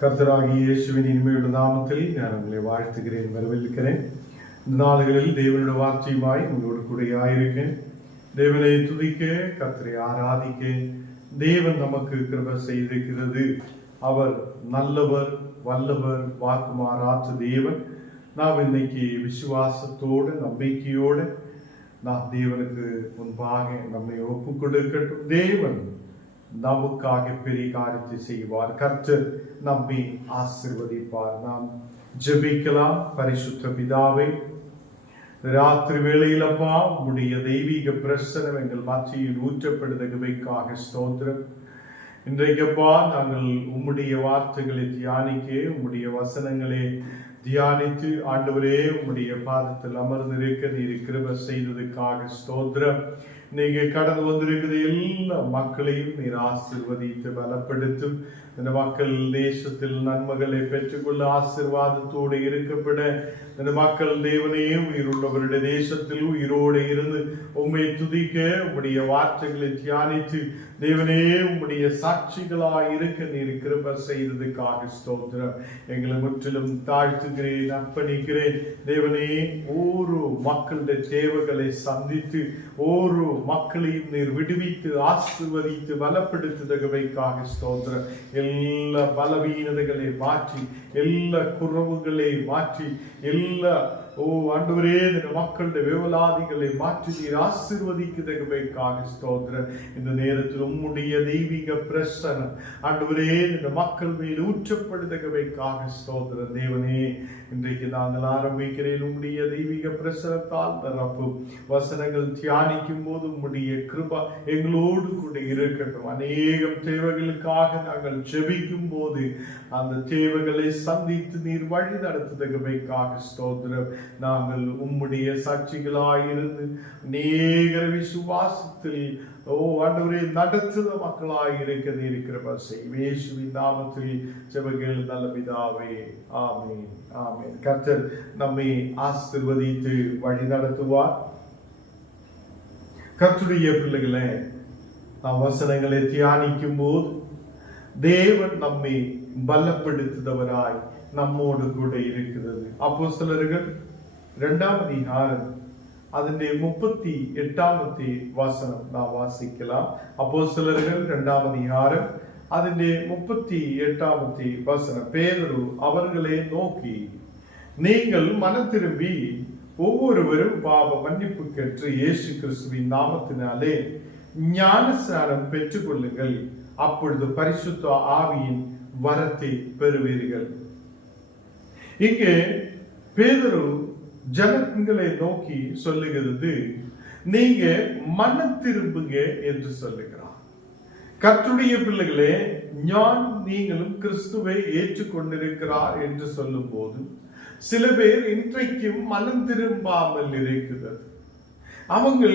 கர்த்தராகிய இயேசுவின் இனிமையுள்ள நாமத்தில் நான் உங்களை வாழ்த்துகிறேன், வரவேற்கிறேன். இந்த நாடுகளில் தேவனுடைய வார்த்தையுமாய் உங்களோடு கூட ஆயிருக்கேன். தேவனை துதிக்க, கர்த்தரை ஆராதிக்க தேவன் நமக்கு கிருபை செய்திருக்கிறது. அவர் நல்லவர், வல்லவர், வாக்கு மாறாத தேவன். நாம் இன்னைக்கு விசுவாசத்தோடு நம்பிக்கையோடு நாம் தேவனுக்கு முன்பாக நம்மை ஒப்பு கொடுக்கட்டும். தேவன் நமக்காக பெரிய காரியத்தை செய்வார். கர்த்தர் நம்மை ஆசீர்வதிப்பார். நாம் ஜெபிக்கலாம். பரிசுத்த பிதாவே, ராத்திரி வேளையிலப்பா உம்முடைய தெய்வீக பிரசனம் எங்கள் மத்தியில் ஊற்றப்படுதவைக்காக ஸ்தோத்திரம். இன்றைக்கப்பா நாங்கள் உம்முடைய வார்த்தைகளை தியானிக்க, உம்முடைய வசனங்களை தியானித்து ஆண்டவரே உம்முடைய பாதத்தில் அமர்ந்திருக்க நீர் கிருபை செய்ததுக்காக ஸ்தோத்திரம். நீங்க கடந்து வந்திருக்கிற எல்லா மக்களையும் நீர் ஆசீர்வதித்து பலப்படுத்தும். இந்த மக்கள் தேசத்தில் நன்மைகளை பெற்றுக்கொள்ள ஆசீர்வாதத்தோடு இருக்கப்பட இந்த மக்கள் தேவனையே உயிருள்ளவருடைய தேசத்தில் உயிரோடு இருந்து உம்மை துதிக்க, உம்முடைய வார்த்தைகளை தியானித்து தேவனே உம்முடைய சாட்சிகளாய் இருக்க நீர் கிருபை செய்ததுக்காக ஸ்தோத்திரம். எங்களை முற்றிலும் தாழ்த்துகிறேன், அர்ப்பணிக்கிறேன். தேவனே ஒரு மக்களுடைய தேவைகளை சந்தித்து ஒரு மக்களையும் நீர் விடுவித்து ஆசீர்வதித்து பலப்படுத்துதவைக்காக ஸ்தோத்திரம். எல்லா பலவீனதைகளை மாற்றி, எல்லா குறவுகளை மாற்றி, எல்லா ஆண்டவரே இந்த மக்களுடைய வேவலாதிகளை மாற்றி நீர் ஆசீர்வதிக்கதற்காக ஸ்தோத்திரம். இந்த நேரத்தில் உம்முடைய தெய்வீக பிரசனம் ஆண்டவரே இந்த மக்கள் மேல் ஊற்றப்படுதற்காக ஸ்தோத்திரம். தேவனே, இன்றைக்கு நாங்கள் ஆரம்பிக்கிறேன் உம்முடைய தெய்வீக பிரசனத்தால் நிரப்பும். வசனங்கள் தியானிக்கும் போது உம்முடைய கிருபா எங்களோடு கூட இருக்கட்டும். அநேகம் தேவைகளுக்காக நாங்கள் ஜெபிக்கும் போது அந்த தேவைகளை சந்தித்து நீர் வழி நடத்துதற்காக ஸ்தோத்திரம். நாங்கள் உம்முடைய சாட்சிகளாயிருந்து அநேக விசுவாசத்தில் ஆண்டவரே நடத்துத மக்களாயிருக்க நீர் கிருபை செய்யும். இயேசுவின் நாமத்தில் ஜெபங்கள் நல்ல பிதாவே, ஆமென், ஆமென். கர்த்தர் நம்மை ஆசீர்வதித்து வழி நடத்துவார். கர்த்தருடைய பிள்ளைகளை நாம் வசனங்களை தியானிக்கும் போது தேவன் நம்மை பலப்படுத்துதவராய் நம்மோடு கூட இருக்கிறது. அப்போஸ்தலர்கள் 2ஆம் அதிகாரம் അതിന്റെ 38ാമത്തെ വചനം നാം വാസിக்கலாம். அப்போஸ்தலர்கள் 2ஆம் அதிகாரம் അതിന്റെ 38ാമത്തെ வசனம். பேதுரு அவர்களை நோக்கி, நீங்கள் மனம் திரும்பி ஒவ்வொருவரும் பாவ மன்னிப்பு பெற்று இயேசு கிறிஸ்துவின் நாமத்தினாலே ஞானஸ்நானம் பெற்றுக் கொள்ளுங்கள், அப்பொழுது பரிசுத்த ஆவியின் வரத்தை பெறுவீர்கள். இங்கே பேதுரு ஜனங்களை நோக்கி சொல்லுகிறது, நீங்க மனம் திரும்புங்க என்று சொல்லுகிறார். கர்த்தருடைய பிள்ளைகளே, ஞான் நீங்களும் கிறிஸ்துவை ஏற்றுக்கொண்டிருக்கிறார் என்று சொல்லும் போது சில பேர் இன்றைக்கும் மனம் திரும்பாமல் இருக்கிறது. அவங்க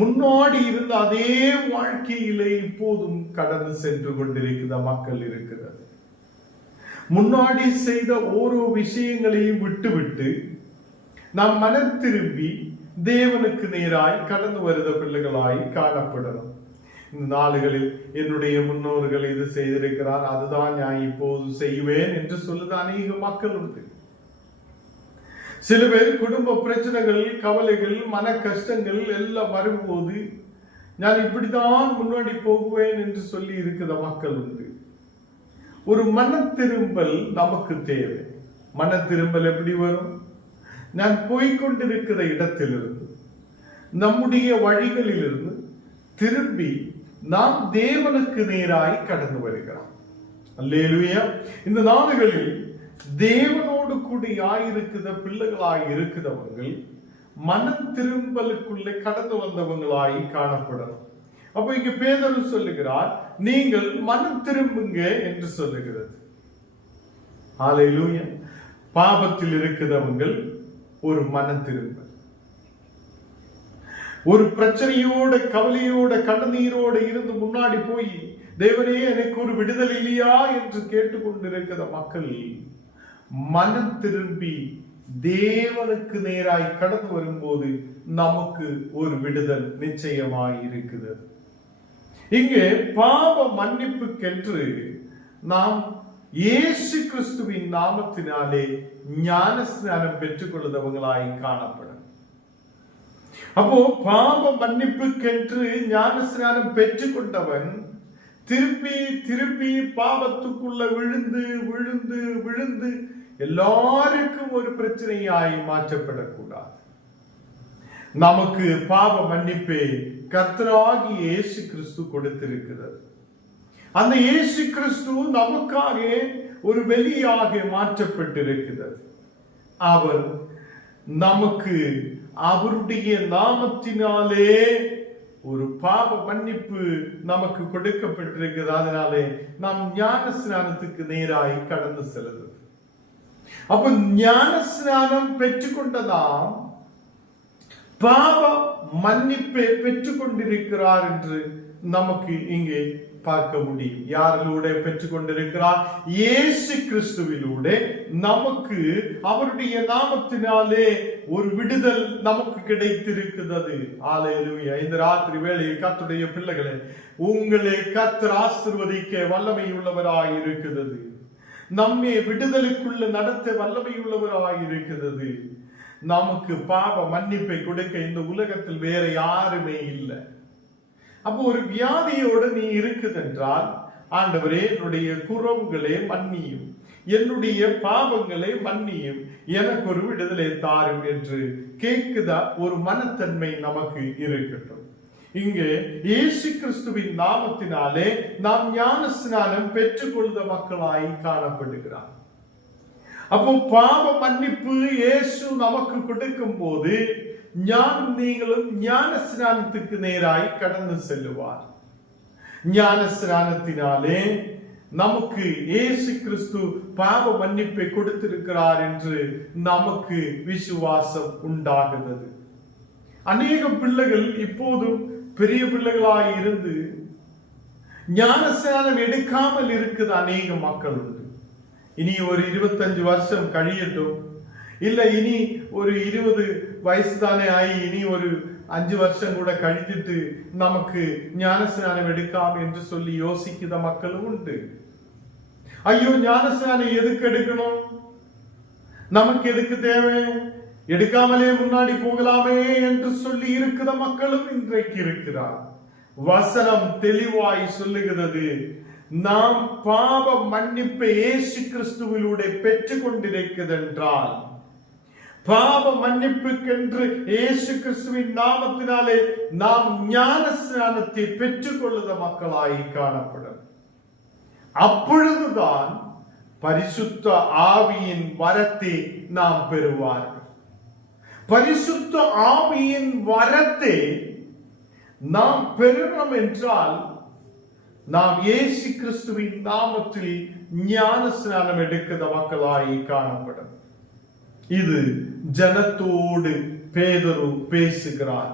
முன்னாடி இருந்த அதே வாழ்க்கையிலே இப்போதும் கடந்து சென்று கொண்டிருக்கிற மக்கள் இருக்கிறது. முன்னாடி செய்த ஓரோ விஷயங்களையும் விட்டுவிட்டு நாம் மனம் திரும்பி தேவனுக்கு நேராய் கடந்து வருத பிள்ளைகளாய் காணப்படணும். இந்த நாளுகளில் என்னுடைய முன்னோர்கள் இது செய்திருக்கிறார், அதுதான் நான் இப்போது செய்வேன் என்று சொல்லுது அநேக மக்கள் உண்டு. சில பேர் குடும்ப பிரச்சனைகள், கவலைகள், மன கஷ்டங்கள் எல்லாம் வரும்போது நான் இப்படிதான் முன்னாடி போகுவேன் என்று சொல்லி இருக்கிற மக்கள் உண்டு. ஒரு மன திரும்பல் நமக்கு தேவை. மன திரும்பல் எப்படி வரும்? நான் போய்கொண்டிருக்கிற இடத்திலிருந்து, நம்முடைய வழிகளிலிருந்து திரும்பி நாம் தேவனுக்கு நேராய் கடந்து வருகிறோம். அல்லேலூயா. இந்த நாடுகளில் தேவனோடு கூட ஆயிருக்கிற பிள்ளைகளாய் இருக்கிறவர்கள் மனம் திரும்பலுக்குள்ளே கடந்து வந்தவங்களாய் காணப்படணும். அப்ப இங்க பேதுரு சொல்லுகிறார், நீங்கள் மனம் திரும்புங்க என்று சொல்லுகிறது. ஹல்லேலூயா. பாவத்தில் இருக்கிறவங்கள் ஒரு மனம் திரும்ப, ஒரு பிரச்சனையோட கவலையோட கண்ணீரோட இருந்து முன்னாடி போய் தேவனே எனக்கு ஒரு விடுதலை இல்லையா என்று கேட்டுக்கொண்டிருக்கிற மக்கள் மனம் திரும்பி தேவனுக்கு நேராய் கடந்து வரும்போது நமக்கு ஒரு விடுதல் நிச்சயமாய் இருக்கிறது. இங்கே பாவ மன்னிப்புக்கென்று நாம் இயேசு கிறிஸ்துவின் நாமத்தினாலே ஞான ஸ்நானம் பெற்றுக் கொள்ளுதவங்களாய் காணப்படும். அப்போ பாவ மன்னிப்புக்கென்று ஞான ஸ்நானம் பெற்றுக் கொண்டவன் திருப்பி திருப்பி பாவத்துக்குள்ள விழுந்து விழுந்து விழுந்து எல்லாருக்கும் ஒரு பிரச்சனையாய் மாற்றப்படக்கூடாது. நமக்கு பாவ மன்னிப்பை கர்த்தராகிய இயேசு கிறிஸ்து கொடுத்திருக்கிறது. அந்த இயேசு கிறிஸ்து நமக்காக ஒரு பலியாக மாற்றப்பட்டிருக்கிறது. அவர் நமக்கு அவருடைய நாமத்தினாலே ஒரு பாவ மன்னிப்பு நமக்கு கொடுக்கப்பட்டிருக்கிறது. அதனாலே நாம் ஞான ஸ்நானத்துக்கு நேராய் கடந்து செல்லுது. அப்ப ஞான ஸ்நானம் பெற்றுக்கொண்டதாம் பாவ மன்னிப்பை பெற்றுக் கொண்டிருக்கிறார் என்று நமக்கு இங்கே பார்க்க முடியும். யாரிலூടെ பெற்றுக் கொண்டிருக்கிறார்? இயேசு கிறிஸ்துவிலூടെ நமக்கு அவருடைய நாமத்தினாலே ஒரு விடுதல் நமக்கு கிடைத்திருக்கிறது. ஹல்லேலூயா. இந்த ராத்திரி வேளையில் கர்த்தருடைய பிள்ளைகளே, உங்களை கர்த்தர் ஆசீர்வதிக்க வல்லமை உள்ளவராய் இருக்கிறது. நம்மை விடுதலுக்குள்ள நடத்த வல்லமை உள்ளவராய் இருக்கிறது. நமக்கு பாவ மன்னிப்பை கொடுக்க இந்த உலகத்தில் வேற யாருமே இல்லை. அப்போ ஒரு வியாதியோட நீ இருக்குதென்றால், ஆண்டவரே என்னுடைய குறவுகளே மன்னியும், என்னுடைய பாவங்களை மன்னியும், எனக்கு ஒரு விடுதலை தாரும் என்று கேட்குதா ஒரு மனத்தன்மை நமக்கு இருக்கட்டும். இங்கே இயேசு கிறிஸ்துவின் நாமத்தினாலே நாம் ஞான ஸ்நானம் பெற்றுக் கொள்ளுத மக்களாய் காணப்படுகிறார். அப்போ பாவ மன்னிப்பு இயேசு நமக்கு கொடுக்கும் போது நீங்களும் ஞான ஸ்நானத்துக்கு நேராய் கடந்து செல்லுவார். ஞான ஸ்நானத்தினாலே நமக்கு இயேசு கிறிஸ்து பாவ மன்னிப்பை கொடுத்திருக்கிறார் என்று நமக்கு விசுவாசம் உண்டாகிறது. அநேக பிள்ளைகள் இப்போதும் பெரிய பிள்ளைகளாய் இருந்து ஞான ஸ்நானம் எடுக்காமல் இருக்குது அநேக மக்கள் உண்டு. இனி ஒரு 25 வருஷம் கழியட்டும், இல்ல இனி ஒரு 20 வயசு தானே ஆகி இனி ஒரு 5 வருஷம் கூட கழித்துட்டு நமக்கு ஞான ஸ்நானம் எடுக்காம என்று சொல்லி யோசிக்கிற மக்களும் உண்டு. ஐயோ, ஞான ஸ்நானம் எதுக்கு எடுக்கணும், நமக்கு எதுக்கு தேவை, எடுக்காமலே முன்னாடி போகலாமே என்று சொல்லி இருக்கிற மக்களும் இன்றைக்கு இருக்கிறார். வசனம் தெளிவாய் சொல்லுகிறது, நாம் பாவ மன்னிப்பை இயேசு கிறிஸ்துவிலூടെ பெற்றுக் கொண்டிருக்கிறதென்றால், பாவ மன்னிப்புக்கென்று இயேசு கிறிஸ்துவின் நாமத்தினாலே நாம் ஞான ஸ்நானத்தை பெற்றுக் கொள்ளுத மக்களாய் காணப்படும். அப்பொழுதுதான் பரிசுத்த ஆவியின் வரத்தை நாம் பெறுவார்கள். பரிசுத்த ஆவியின் வரத்தை நாம் பெறணும் என்றால் நாம் இயேசு கிறிஸ்துவின் நாமத்தில் ஞான ஸ்நானம் எடுக்கிற மக்களாய் காணப்படும். இது ஜனத்தோடு பேதுரு பேசுகிறார்.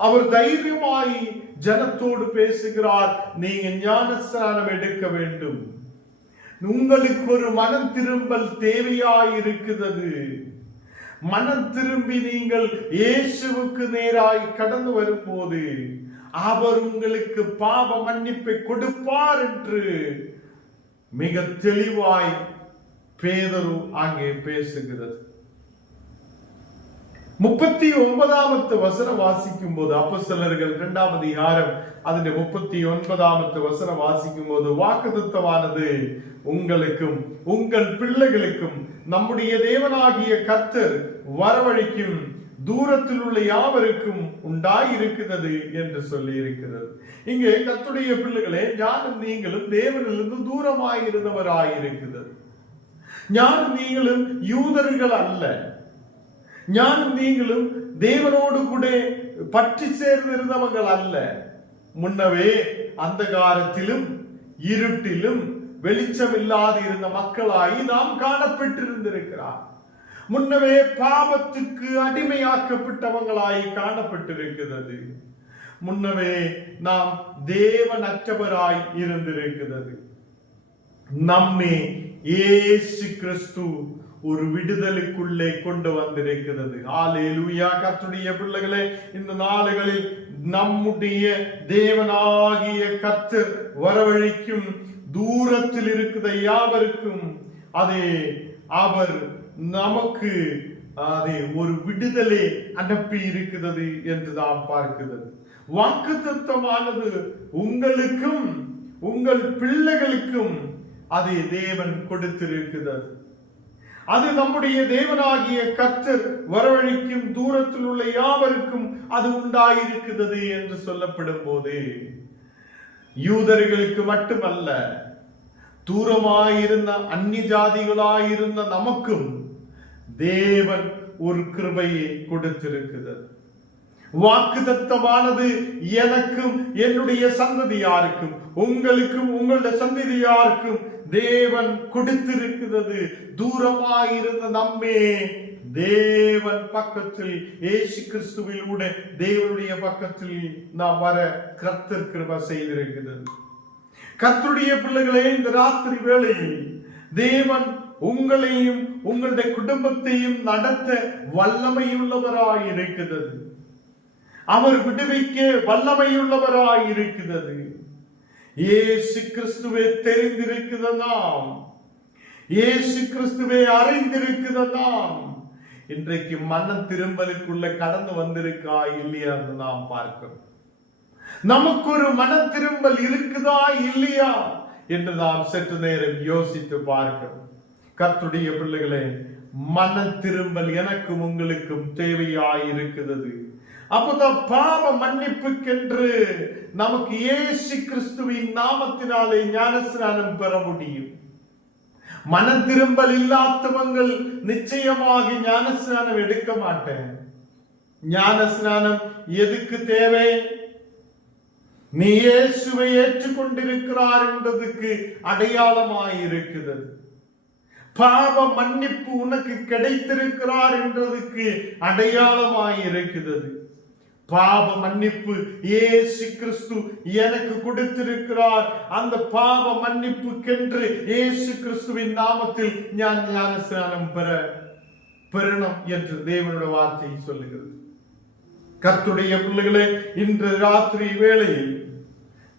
அவர் தைரியமாய் ஜனத்தோடு பேசுகிறார், நீங்க ஞான ஸ்நானம் எடுக்க வேண்டும், உங்களுக்கு ஒரு மனம் திரும்பல் தேவையாய் இருக்கிறது. மனம் திரும்பி நீங்கள் இயேசுவுக்கு நேராய் கடந்து வரும்போது அவர் உங்களுக்கு பாவ மன்னிப்பை கொடுப்பார் என்று மிக தெளிவாய் பேதுரு அங்கே பேசுகிறது. 39வது வசனம் வாசிக்கும் போது, அப்போஸ்தலர்கள் 2ஆம் அதிகாரம் அதிന്റെ 39வது வசனம் வாசிக்கும் போது, வாக்குத்தத்தமானது உங்களுக்கும் உங்கள் பிள்ளைகளுக்கும் நம்முடைய தேவனாகிய கர்த்தர் வரவழைக்கும் தூரத்தில் உள்ள யாவருக்கும் உண்டாயிருக்கிறது என்று சொல்லி இருக்கிறது. இங்கே கர்த்தருடைய பிள்ளைகளே, ஞானம் நீங்களும் தேவனிலிருந்து தூரமாயிருந்தவராயிருக்கிறது. ஞானம் நீங்களும் யூதர்கள் அல்ல, ஞானம் நீங்களும் தேவனோடு கூட பற்றி சேர்ந்திருந்தவர்கள் அல்ல. முன்னவே அந்தகாரத்திலும் இருட்டிலும் வெளிச்சம் இல்லாது இருந்த மக்களாய் நாம் காணப்பட்டிருந்திருக்கிறார். முன்னவே பாவத்துக்கு அடிமையாக்கப்பட்டவங்களாய் காணப்பட்டிருக்கிறது. முன்னவே நாம் தேவனற்றவராய் இருந்திருக்கிறது. நம்மை இயேசு கிறிஸ்து ஒரு விடுதலுக்குள்ளே கொண்டு வந்திருக்கிறது. ஹல்லேலூயா. கர்த்தருடைய பிள்ளைகளே, இந்த நாளுகளில் நம்முடைய தேவனாகிய கர்த்தர் வரவழைக்கும் தூரத்தில் இருக்கிற யாவருக்கும் அதே அவர் நமக்கு அதே ஒரு விடுதலை அனுப்பி இருக்கிறது என்று நாம் பார்க்கிறது. வாக்குத்தத்தமானது உங்களுக்கும் உங்கள் பிள்ளைகளுக்கும் அதை தேவன் கொடுத்திருக்கிறது. அது நம்முடைய தேவனாகிய கர்த்தர் வரவழைக்கும் தூரத்தில் உள்ள யாவருக்கும் அது உண்டாயிருக்கிறது என்று சொல்லப்படும் போது யூதர்களுக்கு மட்டுமல்ல, தூரமாயிருந்த அந்நிய ஜாதிகளாயிருந்த நமக்கும் தேவன் ஒரு கிருபையை கொடுத்திருக்கிறது. வாக்குத்தத்தமானது எனக்கும் என்னுடைய சந்ததியாருக்கும் உங்களுக்கும் உங்களுடைய சந்ததியாருக்கும் தேவன் கொடுத்திருக்கிறது. தூரமாயிருந்த நம்மே தேவன் பக்கத்தில் இயேசு கிறிஸ்துவிலூட தேவனுடைய பக்கத்தில் நாம் வர கர்த்தர் கிருபை செய்திருக்கிறது. கர்த்தருடைய பிள்ளைகளே, இந்த ராத்திரி வேளையில் தேவன் உங்களையும் உங்களுடைய குடும்பத்தையும் நடத்த வல்லமையுள்ளவராயிருக்கிறது. அவர் விடுவிக்க வல்லமையுள்ளவராயிருக்கிறது. இயேசு கிறிஸ்துவை தெரிந்திருக்கிறதாம், இயேசு கிறிஸ்துவை அறிந்திருக்கிறதாம். இன்றைக்கு மனம் திரும்பலுக்குள்ள கடந்து வந்திருக்கா இல்லையா நாம் பார்க்கிறோம். நமக்கு ஒரு மன திரும்பல் இருக்குதா இல்லையா என்று நாம் சற்று நேரம் யோசித்து பார்க்கிறோம். கர்த்தருடைய பிள்ளைகளே, மன திரும்பல் எனக்கும் உங்களுக்கும் தேவையாயிருக்கிறது. அப்போதான் பாவ மன்னிப்புக்கென்று நமக்கு இயேசு கிறிஸ்துவின் நாமத்தினாலே ஞானஸ்நானம் பெற முடியும். மன திரும்பல் இல்லாதவங்கள் நிச்சயமாக ஞானஸ்நானம் எடுக்க மாட்டேன். ஞானஸ்நானம் எதுக்கு தேவை? நீ இயேசுவை ஏற்றுக்கொண்டிருக்கிறார் என்பதற்கு அடையாளமாயிருக்கிறது. பாவ மன்னிப்பு உனக்கு கிடைத்திருக்கிறார் என்றதுக்கு அடையாளமாயிருக்கிறது. பாவ மன்னிப்பு இயேசு கிறிஸ்து எனக்கு கொடுத்திருக்கிறார். அந்த பாவ மன்னிப்புக்கென்று இயேசு கிறிஸ்துவின் நாமத்தில் நான் ஞானஸ்நானம் பெறணும் என்று தேவனுடைய வார்த்தை சொல்லுகிறது. கர்த்தருடைய பிள்ளைகளே, இன்று ராத்திரி வேளையில்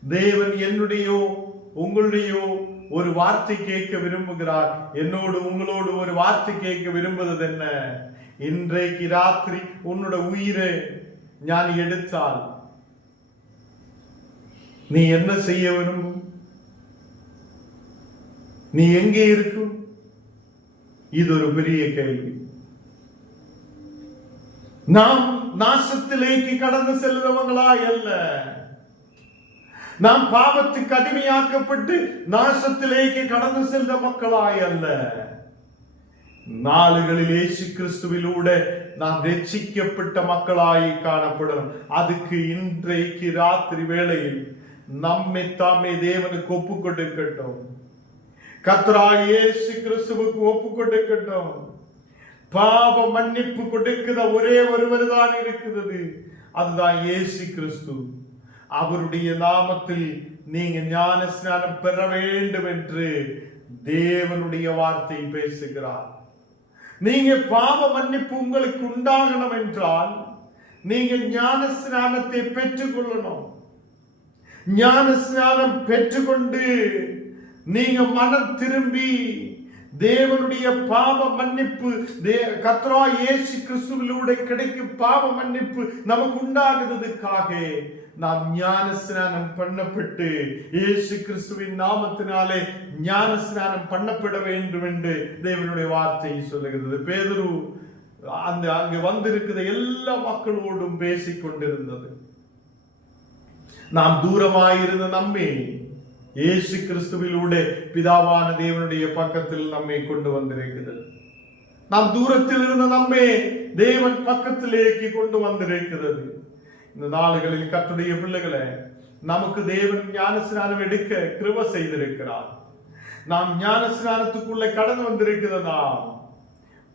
தேவன் என்னுடையோ உங்களுடையோ ஒரு வார்த்தை கேட்க விரும்புகிறார். என்னோடு உங்களோடு ஒரு வார்த்தை கேட்க விரும்புவது என்ன? இன்றைக்கு ராத்திரி உன்னோட உயிரை ஞான் எடுத்தால் நீ என்ன செய்ய விரும்பும்? நீ எங்கே இருக்கும்? இது ஒரு பெரிய கேள்வி. நாம் நாசத்திலேக்கு கடந்து செல்றவங்களா அல்ல. நாம் பாவத்துக்கு அடிமையாக்கப்பட்டு நாசத்திலேக்கு கடந்து செல்ற மக்களாய் அல்ல. நாளுகளில் இயேசு கிறிஸ்துவிலூட நாம் ரட்சிக்கப்பட்ட மக்களாய் காணப்படும். அதுக்கு இன்றைக்கு ராத்திரி வேளையில் நம்மை தாமே தேவனுக்கு ஒப்பு கொடுக்கட்டும். கர்த்தராகிய இயேசு கிறிஸ்துவுக்கு ஒப்பு கொடுக்கட்டும். பாவ மன்னிப்பு கொடுக்கிற ஒரே ஒருவர் தான் இருக்கிறது, அதுதான் இயேசு கிறிஸ்து. அவருடைய நாமத்தில் நீங்க ஞான ஸ்நானம் பெற வேண்டும் என்று தேவனுடைய வார்த்தை பேசுகிறார். நீங்க பாவ மன்னிப்பு உங்களுக்கு உண்டாகணும் என்றால் நீங்க ஞான ஸ்நானத்தை பெற்றுக் கொள்ளணும். ஞான ஸ்நானம் பெற்றுக்கொண்டு நீங்க மனம் திரும்பி தேவனுடைய பாவ மன்னிப்பு, கர்த்தராகிய இயேசு கிறிஸ்துவிலூட கிடைக்கும் பாவ மன்னிப்பு நமக்கு உண்டாகிறதுக்காக நாம் ஞான ஸ்நானம் பண்ணப்பட்டு இயேசு கிறிஸ்துவின் நாமத்தினாலே ஞான ஸ்நானம் பண்ணப்பட வேண்டும் என்று தேவனுடைய வார்த்தை சொல்லுகிறது. பேதுரு அங்கு வந்திருக்கிற எல்லா மக்களோடும் பேசிக் கொண்டிருந்தது. நாம் தூரமாயிருந்த நம்மை இயேசு கிறிஸ்துவிலூட பிதாவான தேவனுடைய பக்கத்தில் நம்மை கொண்டு வந்திருக்கிறது. நாம் தூரத்தில் இருந்த நம்மை தேவன் பக்கத்திலேக்கு கொண்டு வந்திருக்கிறது. இந்த நாளுகளில் கர்த்தருடைய பிள்ளைகளை நமக்கு தேவன் ஞான ஸ்நானம் எடுக்க கிருபை செய்திருக்கிறார். நாம் ஞான ஸ்நானத்துக்குள்ள கடந்து வந்திருக்கிறதா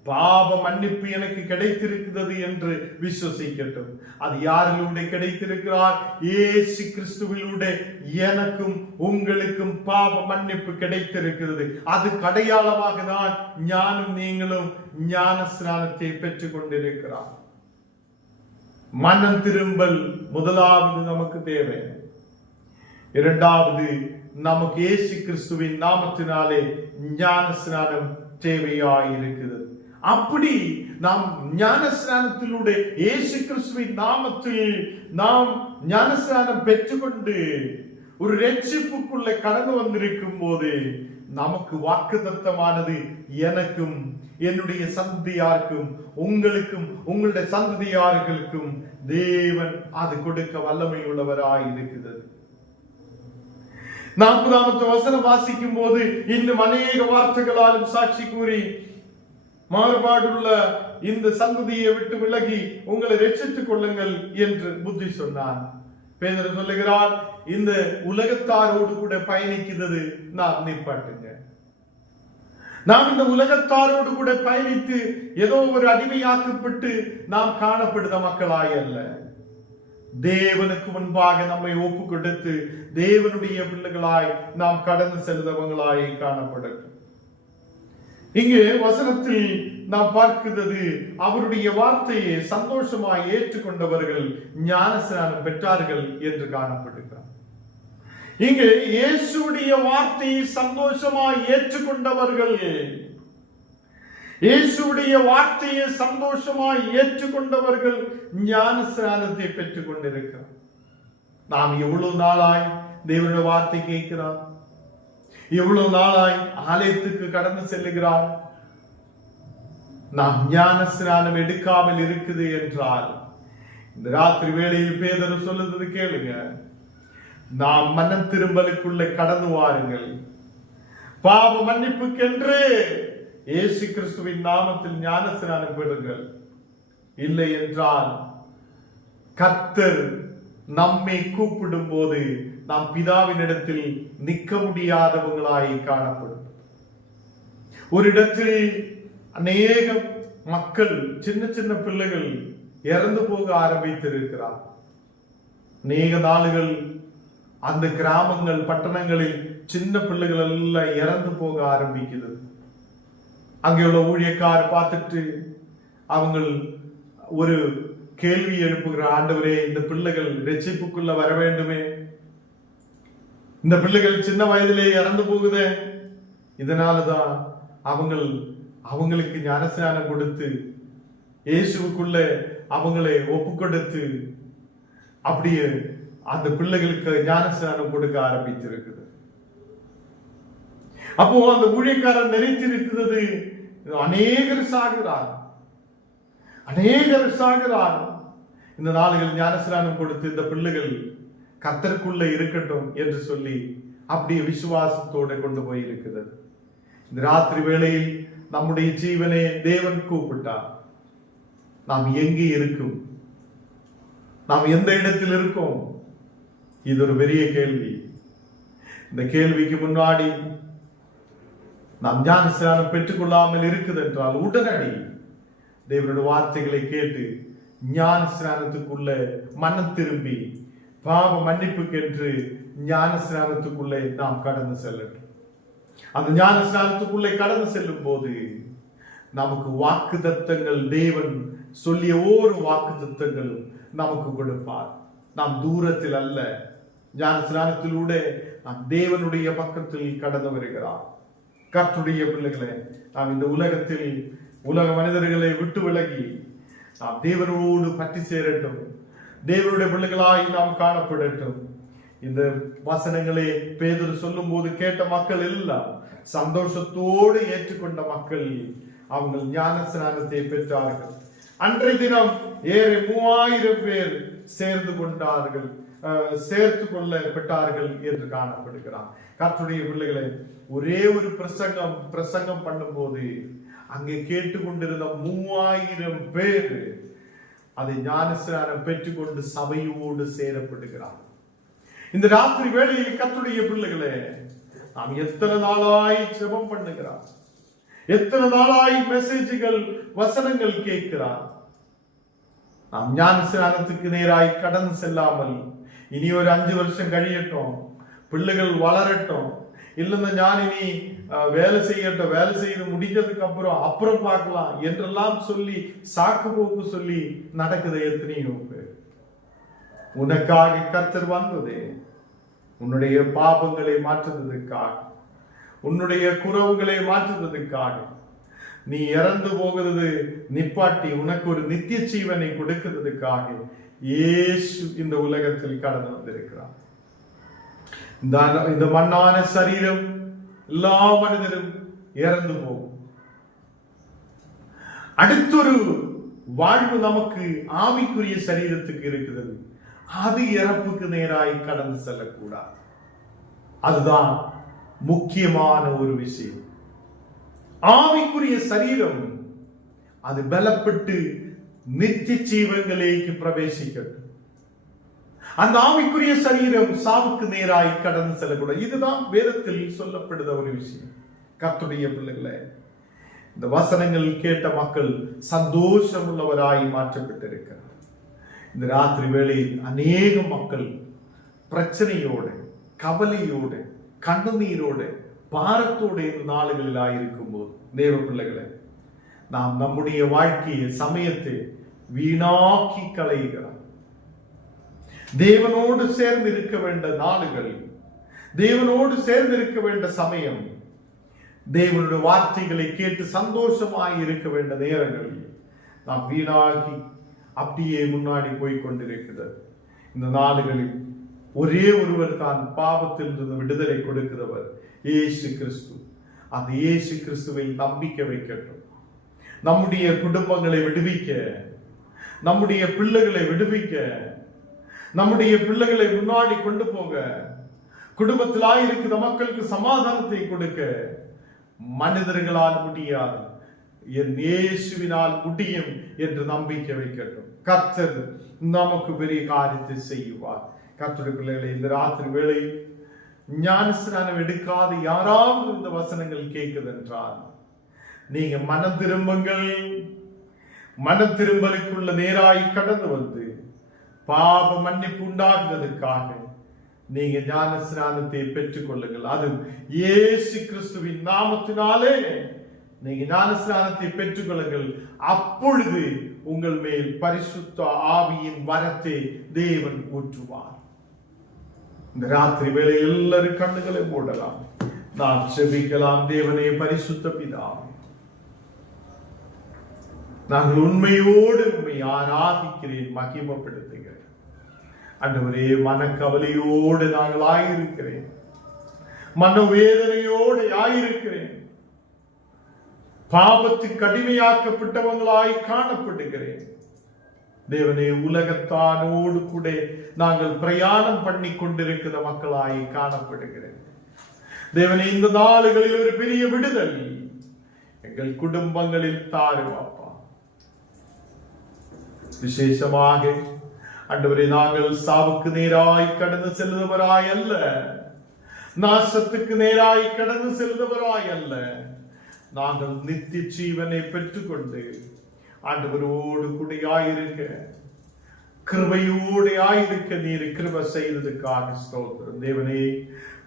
பாவ மன்னிப்பு எனக்கு கிடைத்திருக்கிறது என்று விசுவசிக்கட்டும். அது யாரிலூட கிடைத்திருக்கிறார்? இயேசு கிறிஸ்துவிலூட எனக்கும் உங்களுக்கும் பாவ மன்னிப்பு கிடைத்திருக்கிறது. அது அடையாளமாக தான் ஞானம் நீங்களும் ஞான ஸ்நானத்தை பெற்றுக் கொண்டிருக்கிறார். மனம் திரும்பல் முதலாவது நமக்கு தேவை. இரண்டாவது நமக்கு இயேசு கிறிஸ்துவின் நாமத்தினாலே ஞான ஸ்நானம் தேவையாயிருக்கிறது. அப்படி நாம் ஞான ஸ்நானத்திலூടെ இயேசு கிறிஸ்துவின் நாமத்தில் நாம் ஞான ஸ்நானம் பெற்றுக்கொண்டு ஒரு ரட்சிப்புக்குள்ள கடந்து வந்திருக்கும் போது நமக்கு வாக்குத்தத்தமானது எனக்கும் என்னுடைய சந்ததியாருக்கும் உங்களுக்கும் உங்களுடைய சந்ததியார்களுக்கும் தேவன் அது கொடுக்க வல்லமை உள்ளவராய் இருக்கிறது. 40வது வசனம் வாசிக்கும் போது இன்னும் அநேக வார்த்தைகளாலும் சாட்சி கூறி மாறுபாடுள்ள இந்த சந்ததியை விட்டு விலகி உங்களை ரட்சித்துக் கொள்ளுங்கள் என்று புத்தி சொன்னான். பேதுரு சொல்லுகிறார், இந்த உலகத்தாரோடு கூட பயணிக்கிறது நாம் நிப்பாட்டுங்க. நாம் இந்த உலகத்தாரோடு கூட பயணித்து ஏதோ ஒரு அடிமையாக்கப்பட்டு நாம் காணப்படுத மக்களாய் அல்ல, தேவனுக்கு முன்பாக நம்மை ஒப்பு கொடுத்து தேவனுடைய பிள்ளைகளாய் நாம் கடந்து செல்வங்களாய் காணப்படட்டும். இங்கே வசனத்தில் நாம் பார்க்கிறது, அவருடைய வார்த்தையை சந்தோஷமாய் ஏற்றுக்கொண்டவர்கள் ஞான ஸ்நானம் பெற்றார்கள் என்று காணப்படுகிறார். இங்கே இயேசுடைய வார்த்தையை சந்தோஷமாய் ஏற்றுக்கொண்டவர்கள், இயேசுடைய வார்த்தையை சந்தோஷமாய் ஏற்றுக்கொண்டவர்கள் ஞான ஸ்நானத்தை பெற்றுக் கொண்டிருக்கிறார். நாம் எவ்வளவு நாளாய் தேவனுடைய வார்த்தை கேட்கிறார், எவ்வளவு நாளாய் ஆலயத்துக்கு கடந்து செல்லுகிறார். நாம் ஞான ஸ்நானம் எடுக்காமல் இருக்குது என்றால் இந்த ராத்திரி வேளையில் பேதுரு சொல்லுறது கேளுங்க, நாம் மனம் திரும்பலுக்குள்ள கடந்து வாருங்கள், பாவ மன்னிப்புக்கென்று இயேசு கிறிஸ்துவின் நாமத்தில் ஞான ஸ்நானம் பெறுங்கள். இல்லை என்றால் கர்த்தர் நம்மை கூப்பிடும் போது நாம் பிதாவின் இடத்தில் நிற்க முடியாதவங்களாய் காணப்படும். ஒரு இடத்தில் அநேக மக்கள், சின்ன சின்ன பிள்ளைகள் இறந்து போக ஆரம்பித்திருக்கிறார். அநேக நாளுகள் அந்த கிராமங்கள் பட்டணங்களில் சின்ன பிள்ளைகள் எல்லாம் இறந்து போக ஆரம்பிக்கிறது. அங்கே உள்ள ஊழியக்கார் பார்த்துட்டு அவங்க ஒரு கேள்வி எழுப்புகிற, ஆண்டவரே இந்த பிள்ளைகள் ரட்சிப்புக்குள்ள வர வேண்டுமே, இந்த பிள்ளைகள் சின்ன வயதிலே இறந்து போகுதே, இதனாலதான் அவங்களுக்கு ஞானஸ்நானம் கொடுத்து இயேசுவுக்குள்ள அவங்களை ஒப்பு கொடுத்து அப்படியே அந்த பிள்ளைகளுக்கு ஞானஸ்நானம் கொடுக்க ஆரம்பித்திருக்குது. அப்போ அந்த ஊழியக்காரன் நினைத்திருக்கிறது, அநேகர் சாகிறார். இந்த நாளுகள் ஞானஸ்நானம் கொடுத்து இந்த பிள்ளைகள் கர்த்தருக்குள்ள இருக்கட்டும் என்று சொல்லி அப்படியே விசுவாசத்தோடு கொண்டு போய் இருக்கிறது. இந்த ராத்திரி வேளையில் நம்முடைய ஜீவனை தேவன் கூப்பிட்டார். நாம் எங்கே இருக்கும், நாம் எந்த இடத்தில் இருக்கோம், இது ஒரு பெரிய கேள்வி. இந்த கேள்விக்கு முன்னாடி நாம் ஞானஸ்நானம் பெற்றுக்கொள்ளாமல் இருக்குது என்றால் உடனடி தேவனுடைய வார்த்தைகளை கேட்டு ஞானஸ்நானத்துக்குள்ள மனம் திரும்பி பாவ மன்னிப்புக்கென்று ஞானஸ்நானத்துக்குள்ளே நாம் கடந்து செல்லட்டும். அந்த ஞானஸ்நானத்துக்குள்ளே கடந்து செல்லும் போது நமக்கு வாக்கு தத்தங்கள், தேவன் சொல்லிய ஒவ்வொரு வாக்கு தத்தங்களும் நமக்கு கொடுப்பார். நாம் தூரத்தில் அல்ல, ஞானஸ்நானத்திலூടെ நாம் தேவனுடைய பக்கத்தில் கடந்து வருகிறார். கர்த்தருடைய பிள்ளைகளே, நாம் இந்த உலகத்தில் உலக மனிதர்களை விட்டு விலகி நாம் தேவனோடு பற்றி சேரட்டும், தேவனுடைய பிள்ளைகளாய் நாம் காணப்படட்டும். இந்த வசனங்களை பேதுரு சொல்லும் போது கேட்ட மக்கள் எல்லாம் சந்தோஷத்தோடு ஏற்றுக்கொண்ட மக்கள், அவங்க ஞானஸ்நானத்தை பெற்றார்கள். அன்றைய தினம் ஏறி 3000 பேர் சேர்த்து கொள்ளப்பட்டார்கள் என்று காணப்படுகிறார். கர்த்தருடைய பிள்ளைகளை, ஒரே ஒரு பிரசங்கம் பண்ணும் போது அங்கே கேட்டுக்கொண்டிருந்த 3000 பேர் அதை ஞானஸ்நானம் பெற்றுக்கொண்டு சபையோடு சேரப்படுகிறார். இந்த ராத்திரி வேளையில் கர்த்தருடைய பிள்ளைகளே, நாம் எத்தனை நாளாய் ஜெபம் பண்ணுகிறார், எத்தனை நாளாய் மெசேஜ்கள் வசனங்கள் கேட்கிறார். நாம் ஞானஸ்நானத்துக்கு நேராய் கடந்து செல்லாமல் இனி ஒரு 5 வருஷம் கழியட்டும், பிள்ளைகள் வளரட்டும், இல்லைன்னா ஞான் இனி வேலை செய்து முடிஞ்சதுக்கு அப்புறம் பார்க்கலாம் என்றெல்லாம் சொல்லி சாக்கு போக்கு சொல்லி நடக்குது எத்தனையோ பேர். உனக்காக கர்த்தர் வந்ததே, உன்னுடைய பாபங்களை மாற்றுவதற்காக, உன்னுடைய குறவுகளை மாற்றுவதற்காக, நீ இறந்து போகிறது நிப்பாட்டி உனக்கு ஒரு நித்திய ஜீவனை கொடுக்கிறதுக்காக இயேசு இந்த உலகத்தில் கடந்து வந்திருக்கிறார். இந்த மண்ணான சரீரம் எல்லா மனிதரும் இறந்து போகும். அடுத்தொரு வாழ்வு நமக்கு ஆவிக்குரிய சரீரத்துக்கு இருக்கிறது. அது இறப்புக்கு நேராய் கடந்து செல்லக்கூடாது. அதுதான் முக்கியமான ஒரு விஷயம். ஆவிக்குரிய சரீரம் அது பலப்பட்டு நித்திய ஜீவன்களுக்கு பிரவேசிக்கட்டும். அந்த ஆவிக்குரிய சரீரம் சாவுக்கு நேராய் கடந்து செல்லக்கூடாது. இதுதான் வேதத்தில் சொல்லப்படுத ஒரு விஷயம். கர்த்தருடைய பிள்ளைகளே, இந்த வசனங்கள் கேட்ட மக்கள் சந்தோஷம் உள்ளவராய் மாற்றப்பட்டிருக்கிறார். இந்த ராத்திரி வேளையில் அநேக மக்கள் பிரச்சனையோடு, கவலையோடு, கண்ணீரோடு, பாரத்தோடு இந்த நாளுகளில் ஆயிருக்கும் போது, தேவ பிள்ளைகளை, நாம் நம்முடைய வாழ்க்கையை சமயத்தை வீணாக்கி களைகிறோம். தேவனோடு சேர்ந்து இருக்க வேண்ட நாளுகள், தேவனோடு சேர்ந்து இருக்க வேண்ட சமயம், தேவனுடைய வார்த்தைகளை கேட்டு சந்தோஷமாய் இருக்க வேண்ட நேரங்களில் நாம் வீணாகி அப்படியே முன்னாடி போய் கொண்டிருக்கிறது. இந்த நாளுகளில் ஒரே ஒருவர் தான் பாவத்தில் இருந்து விடுதலை கொடுக்கிறவர், இயேசு கிறிஸ்து. அந்த இயேசு கிறிஸ்துவை நம்பிக்கை வைக்கட்டும். நம்முடைய குடும்பங்களை விடுவிக்க, நம்முடைய பிள்ளைகளை விடுவிக்க, நம்முடைய பிள்ளைகளை முன்னாடி கொண்டு போக, குடும்பத்தில் இருக்கிற மக்களுக்கு சமாதானத்தை கொடுக்க மனிதர்களால் முடியாது, என் இயேசுவினால் முடியும் என்று நம்பிக்கை வைக்கட்டும். கர்த்தர் நமக்கு பெரிய காரியத்தை செய்வார். கர்த்தருடைய பிள்ளைகளை, இந்த ராத்திரி வேளை ஞானஸ்நானம் எடுக்காத யாராவது இந்த வசனங்கள் கேட்குது என்றால் நீங்க மனம் திரும்புங்கள். மன திரும்பலுக்குள்ள நேராய் கடந்து வந்து பாவ மன்னிப்பு உண்டாகுவதற்காக நீங்க ஞானஸ்நானத்தை பெற்றுக் கொள்ளுங்கள். அது இயேசு கிறிஸ்துவின் நாமத்தினாலே நீங்க ஞானஸ்நானத்தை பெற்றுக் கொள்ளுங்கள். அப்பொழுது உங்கள் மேல் பரிசுத்த ஆவியின் வரத்தை தேவன் ஊற்றுவார். இந்த ராத்திரி வேளை எல்லாரும் கண்ணுகளை மூடலாம், நாம் செபிக்கலாம். தேவனே, பரிசுத்த பிதாவே, நாங்கள் உண்மையோடு உண்மை ஆராதிக்கிறேன், மகிமைப்படுத்துகிறேன். ஆண்டவரே, மனக்கவலையோடு நாங்கள் ஆயிருக்கிறேன், மனவேதனையோடு ஆயிருக்கிறேன், பாவத்துக்கு அடிமையாக்கப்பட்டவங்களாய் காணப்படுகிறேன். தேவனே, உலகத்தானோடு கூட நாங்கள் பிரயாணம் பண்ணி கொண்டிருக்கிற மக்களாய் காணப்படுகிறேன். தேவனே, இந்த நாளுகளில் ஒரு பெரிய விடுதல் எங்கள் குடும்பங்களில் தாரும் அப்பா. விசேஷமாக ஆண்டவரே, நாங்கள் சாவுக்கு நேராய் கடந்து செல்லுபவராய் அல்ல, நாசத்துக்கு நேராய் கடந்து செல்லுபவராய் அல்ல, நாங்கள் நித்திய ஜீவனை பெற்றுக்கொண்டு ஆண்டவரோடு கூட ஆயிருக்க, கிருபையோடு ஆயிருக்க நீர் கிருபை செய்ததுக்காக ஸ்தோத்திரம். தேவனே,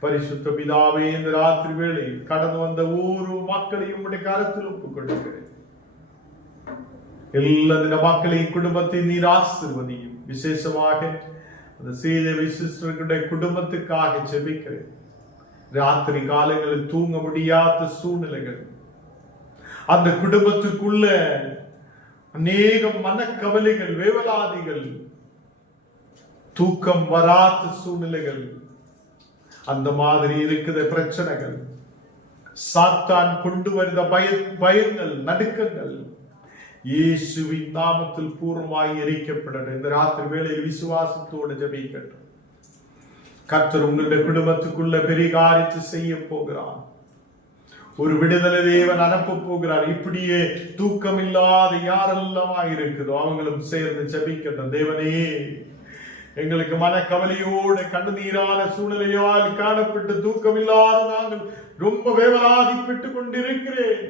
பரிசுத்த பிதாவே, இந்த ராத்திரி வேளை கடந்து வந்த ஒவ்வொரு மக்களையும் உடைய கரத்தில் ஒப்புக் கொடுக்கிறேன். எல்லா மக்களின் குடும்பத்தை நீர் ஆசீர்வதியும். விசேஷமாக அந்த சீதேவி சிஸ்டர்களுடைய குடும்பத்துக்காக ஜெபிக்கிறேன். ராத்திரி காலங்களில் தூங்க முடியாத சூழ்நிலைகள், அந்த குடும்பத்துக்குள்ள அநேக மனக்கவலைகள், வேவலாதிகள், தூக்கம் வராத சூழ்நிலைகள், அந்த மாதிரி இருக்கிற பிரச்சனைகள், சாத்தான் கொண்டு வருத பயங்கள், நடுக்கங்கள் இயேசுவின் நாமத்தில் பூர்வமாய் எரிக்கப்படட்டும். இந்த ராத்திரி வேளையில் விசுவாசத்தோடு ஜெபிக்கட்டும். கர்த்தர் உங்களுடைய குடும்பத்துக்குள்ள பெரிய காரியத்தை செய்ய போகிறார். ஒரு விடுதலை தேவன் அனுப்ப போகிறார். இப்படியே தூக்கம் இல்லாத யாரெல்லாம் இருக்குதோ அவங்களும் சேர்ந்து ஜெபிக்கட்டும். தேவனே, எங்களுக்கு மனக்கவலையோடு கண்ணீரான சூழ்நிலையால் காணப்பட்டு தூக்கம் இல்லாத நாங்கள் ரொம்ப வேவலாதிப்பட்டு கொண்டிருக்கிறேன்.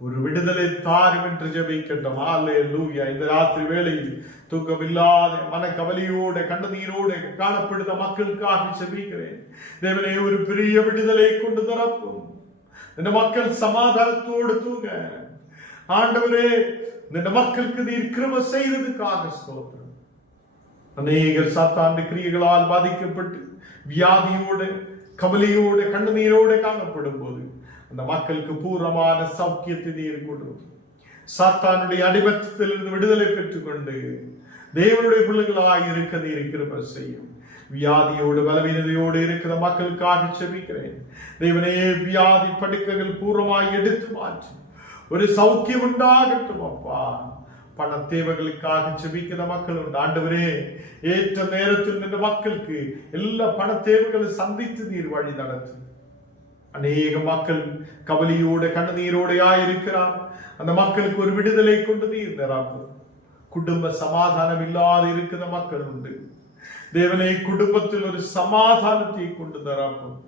ஒரு விடுதலை தாரும் என்று ஜெபிக்கட்டும். அல்லேலூயா. இந்த ராத்திரி வேளையில் தூக்கம் இல்லாத மனக்கவலையோடு கண்ணீரோடு காணப்படுத்த மக்களுக்காக ஜெபிக்கிறேன். தேவனே, ஒரு பெரிய விடுதலை கொண்டு தரப்பும். இந்த மக்கள் சமாதானத்தோடு தூங்க ஆண்டவரே, இந்த மக்களுக்கு நீர் கிருபை செய்ததுக்காக ஸ்தோத்திரம். அநேகர் சாத்தாண்ட கிரியைகளால் பாதிக்கப்பட்டு வியாதியோடு கவலையோடு கண்ணீரோடு காணப்படும் போது அந்த மக்களுக்கு பூர்ணமான சௌக்கியத்தை நீர் கொண்டு சாத்தானுடைய அடிமத்தத்திலிருந்து விடுதலை பெற்றுக்கொண்டு தேவனுடைய பிள்ளைகளாய் இருக்க நீர் கிருபை செய்யும். வியாதியோடு பலவீனதையோடு இருக்கிற மக்களுக்காக செபிக்கிறேன். தேவனே, வியாதி படுக்கைகள் பூர்வமாய் எடுத்து மாற்றி ஒரு சௌக்கியம் உண்டாகட்டும் அப்பா. பண தேவைகளுக்காக செபிக்கிற மக்கள் உண்டு ஆண்டவரே. ஏற்ற நேரத்தில் இந்த மக்களுக்கு எல்லா பண தேவைகளை சந்தித்து நீர் வழி நடத்தும். அநேக மக்கள் கவலையோடு கண்ணீரோடு இருக்கிறார். அந்த மக்களுக்கு ஒரு விடுதலை கொண்டு நீர் நிரப்பும். குடும்ப சமாதானம் இல்லாத இருக்கிற மக்கள் உண்டு. தேவனே, குடும்பத்தில் ஒரு சமாதானத்தை கொண்டு நிரப்பும்.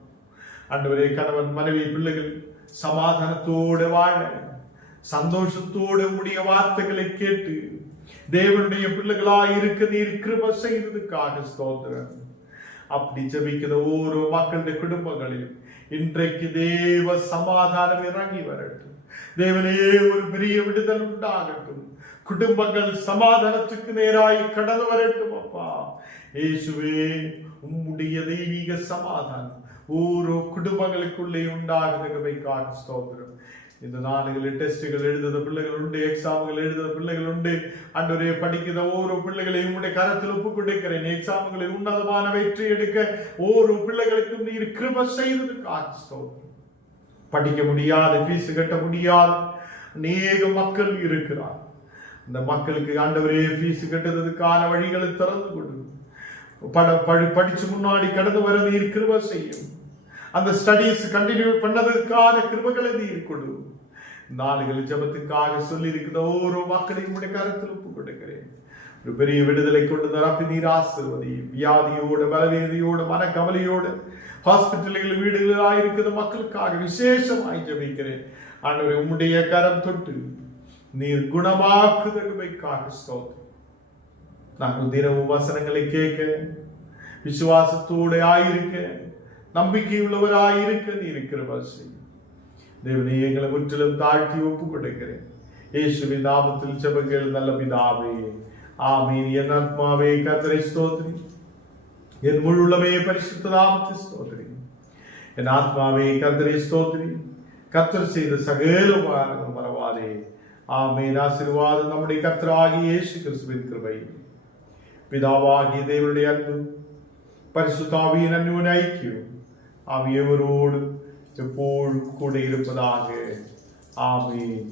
ஆண்டவரே, கணவன் மனைவி பிள்ளைகள் சமாதானத்தோடு வாழ சந்தோஷத்தோடு உடைய வார்த்தைகளை கேட்டு தேவனுடைய பிள்ளைகளாய் இருக்க நீர் கிருபை செய்ததுக்காக ஸ்தோத்திரம். அப்படி ஜெபிக்கிற ஒவ்வொரு மக்களுடைய குடும்பங்களிலும் இன்றைக்கு தேவ சமாதானம் இறங்கி வரட்டும். தேவனே, ஒரு பெரிய விடுதல் உண்டாகட்டும். குடும்பங்கள் சமாதானத்துக்கு நேராய் கடந்து வரட்டும் அப்பா. இயேசுவே, உம்முடைய தெய்வீக சமாதானம் ஓரோ குடும்பங்களுக்குள்ளே உண்டாகுதுக்காக ஸ்தோத்திரம். இந்த நாடுகளில் டெஸ்டுகள் எழுதுற பிள்ளைகள் உண்டு, எக்ஸாம்கள் எழுதுற பிள்ளைகள் உண்டு. அன்றைய படிக்கிற ஓரோ பிள்ளைகளையும் உடைய கரத்தில் ஒப்புக் கொடுக்கிறேன். எக்ஸாம்களில் உன்னதமான வெற்றி எடுக்க ஓரோ பிள்ளைகளுக்கும் நீர் கிருபை செய்ததுக்காக ஸ்தோத்திரம். படிக்க முடியாத, ஃபீஸ் கட்ட முடியாத அநேக மக்கள் இருக்கிறார். அந்த மக்களுக்கு ஆண்டவரே ஃபீஸ் கட்டுறதுக்கான வழிகளை திறந்து கொடு. படிச்சு முன்னாடி கடந்து வர நீர் கிருபை செய்யும். அந்த ஸ்டடீஸ் கண்டினியூ பண்ணதற்கான கிருபைகளை நீர் கொடு. நாடுகள் ஜபத்துக்காக சொல்லி இருக்கிற ஒவ்வொரு மக்களையும் உடைய கருத்தில் ஒப்புக் கொடுக்கிறேன். ஒரு பெரிய விடுதலை கொண்டு நிரப்பி நீர் ஆசீர்வதி. வியாதியோடு பலவீனதையோடு மனக்கவலையோடு ஹாஸ்பிட்டல்கள் வீடுகளாக இருக்கிற மக்களுக்காக விசேஷமாய் ஜபிக்கிறேன். ஆண்டவரே, உம்முடைய கரம் தொட்டு நீர் குணமாக்குதலுக்காக ஸ்தோத்திரம். நாங்கள் தினமும் வசனங்களை கேட்க விசுவாசத்தோடு ஆயிருக்க நம்பிக்கையுள்ளவராயிருக்க நீர் கிருபை செய்யும். தேவனே, எங்களை முற்றிலும் தாழ்த்தி ஒப்புக் கொடுக்கிறேன். இயேசுவின் நாமத்தில் ஜெபங்கள் நல்ல பிதாவே, ஆமீன். என் ஆத்மாவே கர்த்தரை ஸ்தோத்திரி, என் முழு உள்ளமே பரிசுத்த நாமத்தை ஸ்தோத்திரி. என் ஆத்மாவே கர்த்தரை ஸ்தோத்திரி, கர்த்தர் செய்த சகல உபகாரங்கள் மறவாதே. ஆமீன். ஆசீர்வாதம் நம்முடைய கர்த்தராகிய இயேசு கிறிஸ்துவின் கிருபை, பிதாவாகிய தேவனுடைய அன்பு, பரிசுத்த ஆவியின் அன்பின் ஐக்கியம் ஆவியவரோடு எப்போதும் கூட இருப்பதாக. ஆமீன்.